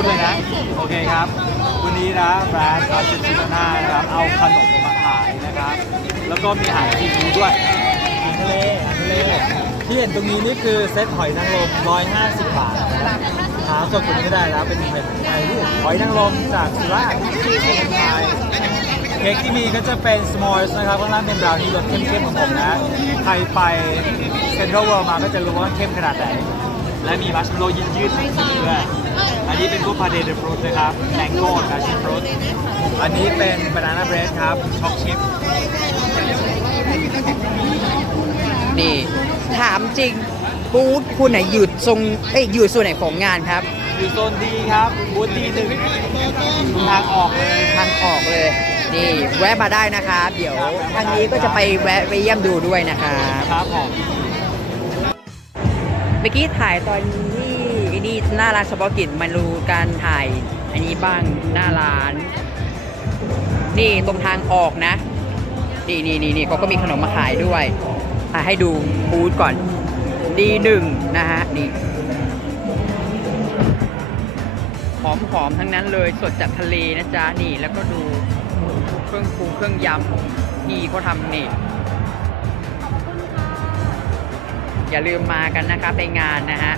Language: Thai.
พูดเลยนะ โอเคครับ วันนี้นะร้านอาร์เจนตินานะครับ เอาขนมมาขายนะครับ แล้วก็มีอาหารซีฟู้ดด้วยอาหารทะเลอาหารทะเลที่เห็นตรงนี้นี่คือเซตหอยนางรม150 บาทนะครับหาสดกว่านี้ก็ได้แล้วเป็นหอยไทยหอยนางรมจากสุราษฎร์เป็นไทยเค้กที่มีก็จะเป็น s'mores นะครับข้างล่างเป็นบราวนี่รสเข้มๆของผมนะ ใครไปเซ็นทรัลเวิลด์มาก็จะรู้ว่าเข้มขนาดไหน และมีมัชเมลโล่ยืดๆด้วยอันนี้เป็นพวกพาเดเดฟรุตนะครับแมงโก้นะชิฟรุตอันนี้เป็นบานาน่าเบรดครับช็อกชิพนี่ ถามจริง บูธคุณไหนอยู่ทรงเอ้ยอยู่ส่วนไหนของงานครับ อยู่โซนดีครับบูธดีหนึ่งทางออกเลยทางออกเลย นี่แวะมาได้นะครับ เดี๋ยวทางนี้ก็จะไปแวะไปเยี่ยมดูด้วยนะครับครับผมเมื่อกี้ถ่ายตอนที่นี่หน้าร้านเฉพาะกิจมาดูการถ่ายอันนี้บ้างหน้าร้าน นี่ตรงทางออกนะ นี่นี่นี่นี่เขาก็มีขนมมาขายด้วยอะให้ดูบูธก่อนดีหนึ่งนะฮะนี่หอมหอมๆทั้งนั้นเลยสดจากทะเลนะจ๊ะนี่แล้วก็ดูเครื่องปรุงเครื่องยำที่เขาทำนี่ อย่าลืมมากันนะคะไปงานนะฮะ